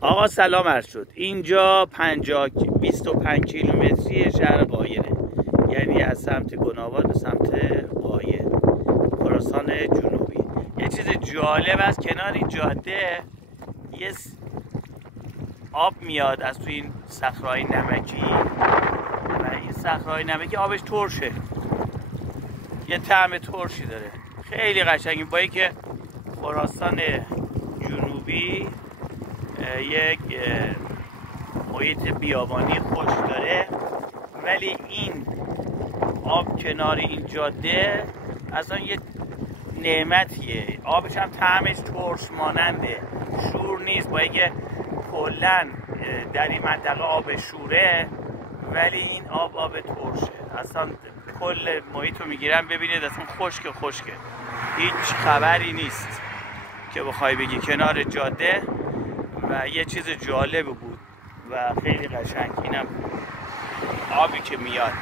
آقا سلام عرض شد. اینجا 25 کیلومتری شهر قایره، یعنی از سمت گناواد به سمت قایر، خراسان جنوبی. یه چیز جالب از کنار این جاده یه آب میاد از توی این صخره‌های نمکی و این صخره‌های نمکی آبش ترشه، یه طعم ترشی داره، خیلی قشنگه. با اینکه خراسان جنوبی یک محیط بیابانی خوش داره، ولی این آب کنار این جاده اصلا یه نعمتیه. آبش هم طعمش ترش ماننده، شور نیست. با اینکه کلا در این منطقه آب شوره، ولی این آب ترشه. اصلا کل محیط رو میگیرم ببینید، اصلا خشکه، هیچ خبری نیست که بخوای بگی کنار جاده. و یه چیز جالب بود و خیلی قشنگ، اینم آبی که میاد